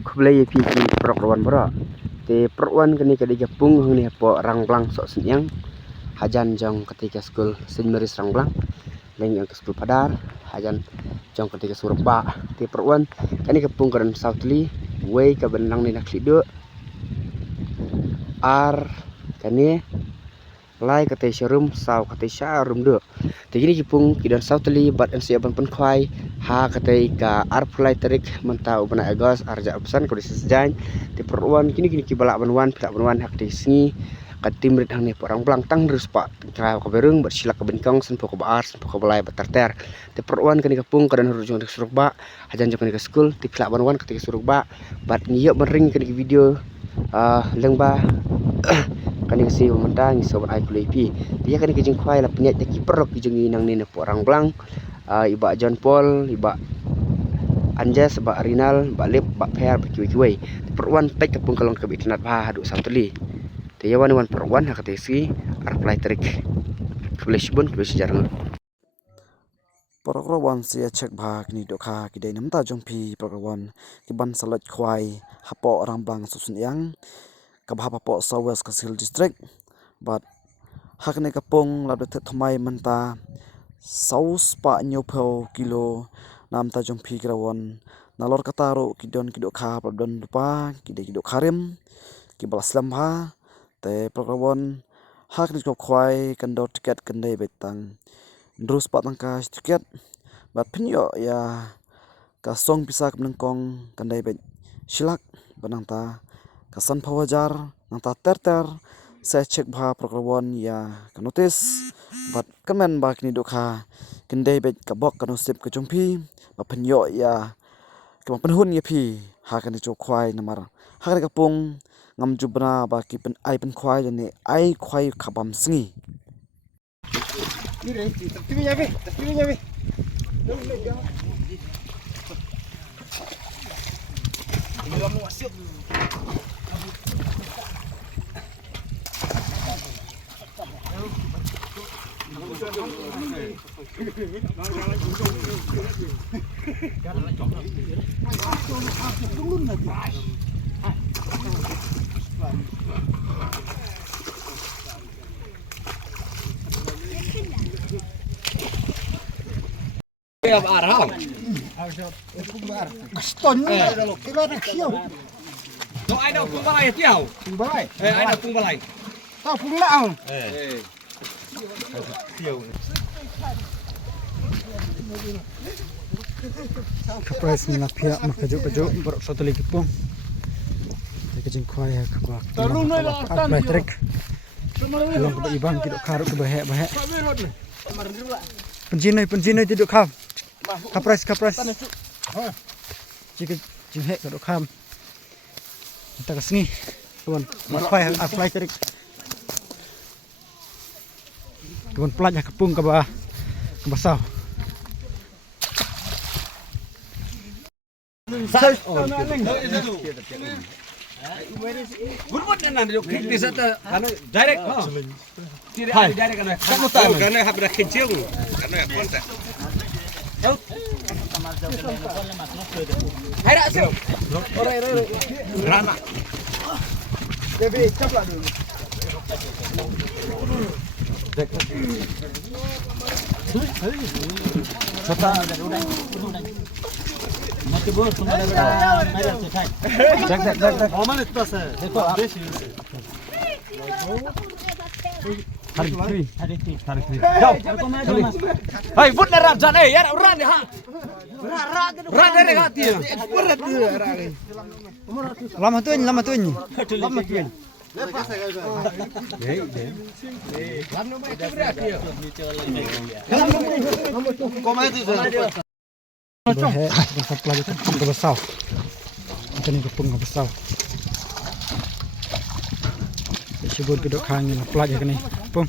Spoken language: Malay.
Kublai pi perokruan bro. Te perwan kini kadi gapung huni po Rangblang sok senyang. Hajan jong ketika skul Saint Mary's Rangblang. Leng yang ke skul Padar. Hajan jong ketika Surabaya. Te perwan kani gapung karan Southly. Way ke benang ni nak lido. Ar kani lai kate showroom sau kate showroom do. Tegini kipung kidan Southly bat en siapan pen khwai ha kate ka ar fly tarik mentau bana agos arja absan ko disesjan ti perwan kini kibalak banwan pila banwan hak ti singi kat timrit hang ni porang blang tang terus pak ka berung ber silak ke benkong sen poko baar sen poko balai batarter ti perwan kini kapung kadan hurujung dik surukba hajan jok kini ke school ti pila banwan ketika surukba bat ngiyok bering kini video lengba kani kasi mentang sobat ai kulipi dia kani kijing khwai la penyat de kiper kijing nang ni po Rangblang iba John Paul iba Anjas ba Rinal ba Lip ba Fair ba kiwi perwan tek kapung kalong ke bitnat ba hadu Southly te yawan wan perwan hakate si arplay trik flash bun flash jarang Program sia cek bhag ni dokha kidai namta jongpi program kiban salat khwai hapo Rangblang susun yang kabha po Southwest Kasil district but hakne kapung la de thmai manta saus pa nyopho kilo namta jongpi grawon nalor kataro kidon kidok kha pradon lupa kidok kharim kibalas lambha te program hakne ko khwai kando tiket kandai betang drus pat tangka tiket bat pinyo ya kasong pisak nengkong kandai bet silak banangta kasan pawajar nangta terter saya cek bha program ya kanotis bat kamen ba kini dokha kendai bet kabok kanosip ke jompi ba penyo ya kema penhun ya pi ha kan jo khwai namar ha kan kapung ngam jubna ba ki pen ai pen khwai ne ai khwai khabam singi Aston kalau kita nak siau. Đâu ai đâu phun balai tiêu. Phun balai. Ai đâu phun balai. Tahu phun lao. Kapres ni nak pihak makajuk berok satu lagi pun. Kejeng khwai kabak. Apa trik? Belum ke ibang kidok karuk ke bahek. Penjinai tidak kam. Kapres. Jika jihek kidok kam. Kita ke sini. Tuan, khwai apply trik. Tuan pelajah kepung ke bawah. Ke basau. Buat nanti dok klik di sana karena direct. Tidak direct karena. Karena habis kecil. Karena kontak. Hai rak siu. Ore. Rana. Jadi caplah dulu. Sota mati bos तुम्हारे मेरे से खाए देख हमारे तो से देखो बेसी Tarik. Hai, vut rat jane ya rat ha. Rat dari hati. Lama tuin. Besar. Ini kepung besar. Sebut kedok kang ni pelajah ni. Pung.